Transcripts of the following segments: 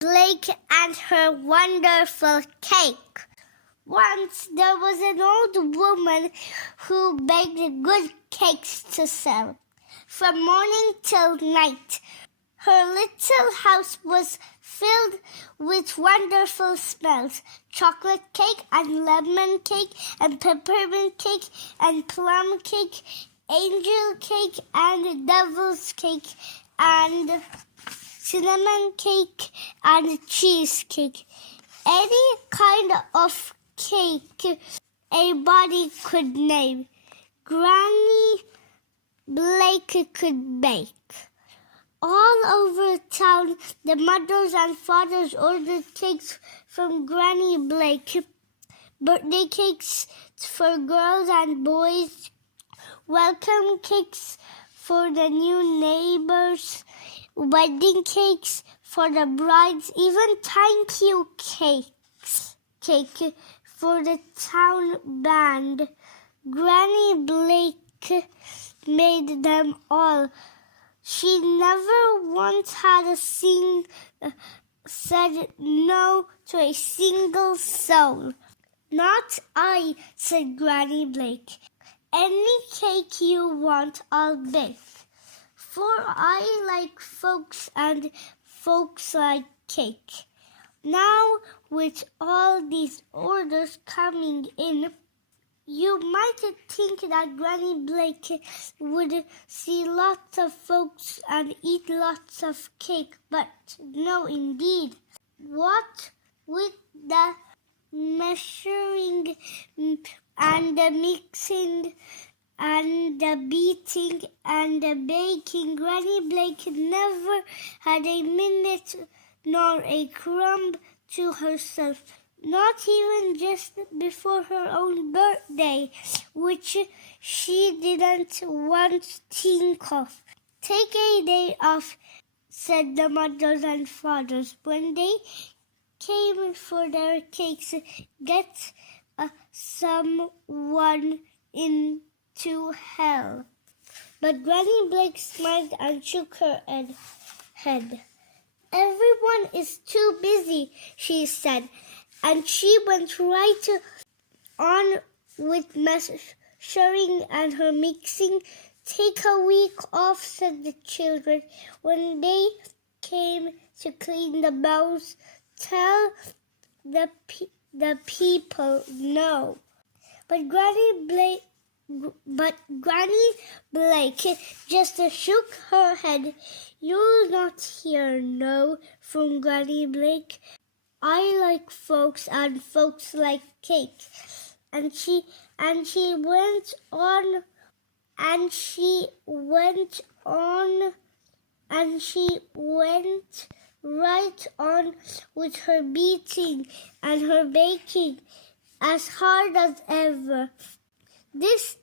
Blake and her wonderful cake. Once there was an old woman who baked good cakes to sell. From morning till night, her little house was filled with wonderful smells. Chocolate cake and lemon cake and peppermint cake and plum cake, angel cake and devil's cake and cinnamon cake and cheesecake. Any kind of cake a body could name, Granny Blake could bake. All over town, the mothers and fathers ordered cakes from Granny Blake. Birthday cakes for girls and boys, welcome cakes for the new neighbors, wedding cakes for the brides, even thank you cake for the town band. Granny Blake made them all. She never once said no to a single soul. Not I, said Granny Blake. Any cake you want, I'll bake. For I like folks and folks like cake. Now, with all these orders coming in, you might think that Granny Blake would see lots of folks and eat lots of cake, but no indeed. What with the measuring and the mixing and the beating and the baking, Granny Blake never had a minute nor a crumb to herself. Not even just before her own birthday, which she didn't once think of. Take a day off, said the mothers and fathers when they came for their cakes. Get someone into hell. But Granny Blake smiled and shook her head. Everyone is too busy, she said. And she went right on with measuring and her mixing. Take a week off, said the children. When they came to clean the bowls, tell the people no. But Granny Blake just shook her head. You'll not hear no from Granny Blake. I like folks and folks like cake. And she went on and she went right on with her beating and her baking as hard as ever. This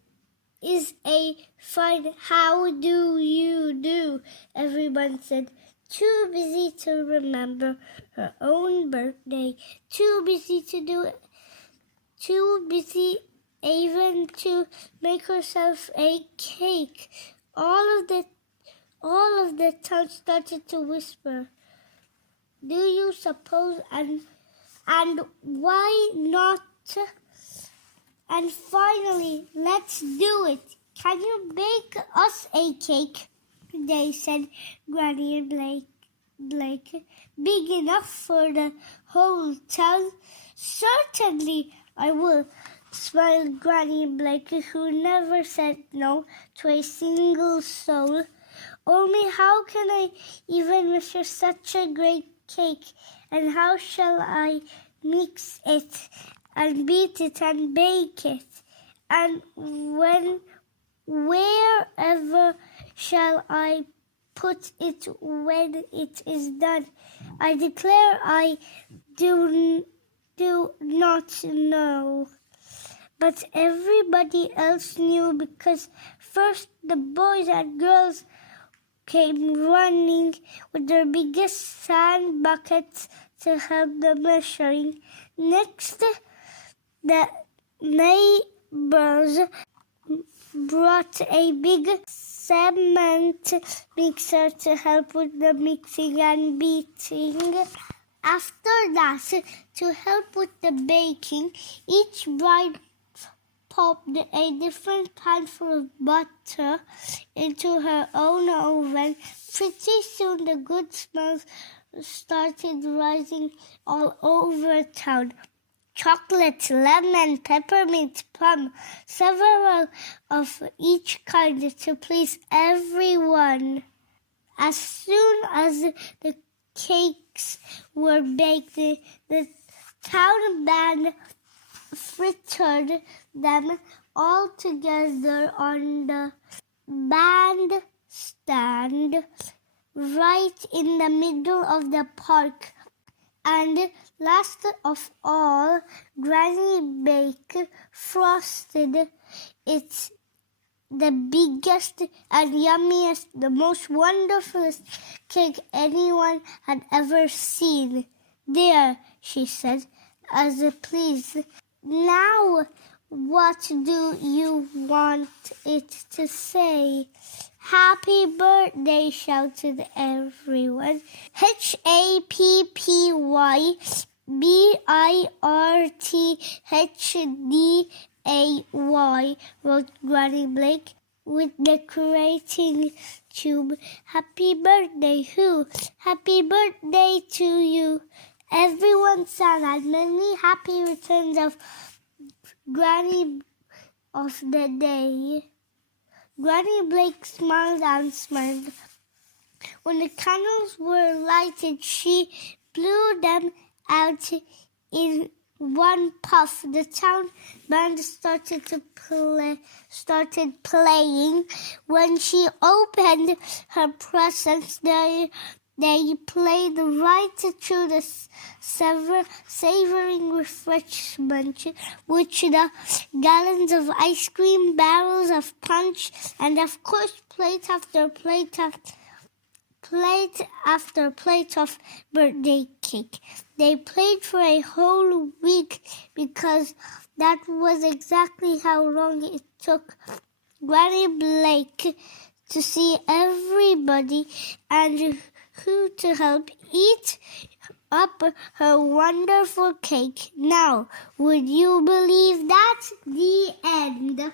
is a fine how do you do, everyone said. Too busy to remember her own birthday. Too busy to do it. Too busy even to make herself a cake. All of the town started to whisper. Do you suppose and why not? And finally, let's do it. Can you bake us a cake? They said. Granny Blake, big enough for the whole town? Certainly I will, smiled Granny Blake, who never said no to a single soul. Only how can I even measure such a great cake? And how shall I mix it and beat it and bake it? And wherever shall I put it when it is done? I declare I do not know. But everybody else knew, because first the boys and girls came running with their biggest sand buckets to help the measuring. Next, the neighbors brought a big cement mixer to help with the mixing and beating. After that, to help with the baking, each bride popped a different handful of butter into her own oven. Pretty soon the good smells started rising all over town. Chocolate, lemon, peppermint, plum, several of each kind to please everyone. As soon as the cakes were baked, the town band frittered them all together on the bandstand right in the middle of the park. And last of all, Granny Blake frosted it the biggest and yummiest, the most wonderful cake anyone had ever seen. There, she said, as please. Now, what do you want it to say? Happy birthday, shouted everyone. HAPPYBIRTHDAY, wrote Granny Blake with decorating tube. Happy birthday, who? Happy birthday to you. Everyone sang, and many happy returns of Granny of the day. Granny Blake smiled and smiled. When the candles were lighted, she blew them out in one puff. The town band started playing. When she opened her presents, they played right through the savoring refreshment, which the gallons of ice cream, barrels of punch, and of course plate after plate of birthday cake. They played for a whole week because that was exactly how long it took Granny Blake to see everybody and who to help eat up her wonderful cake. Now, would you believe that? The end.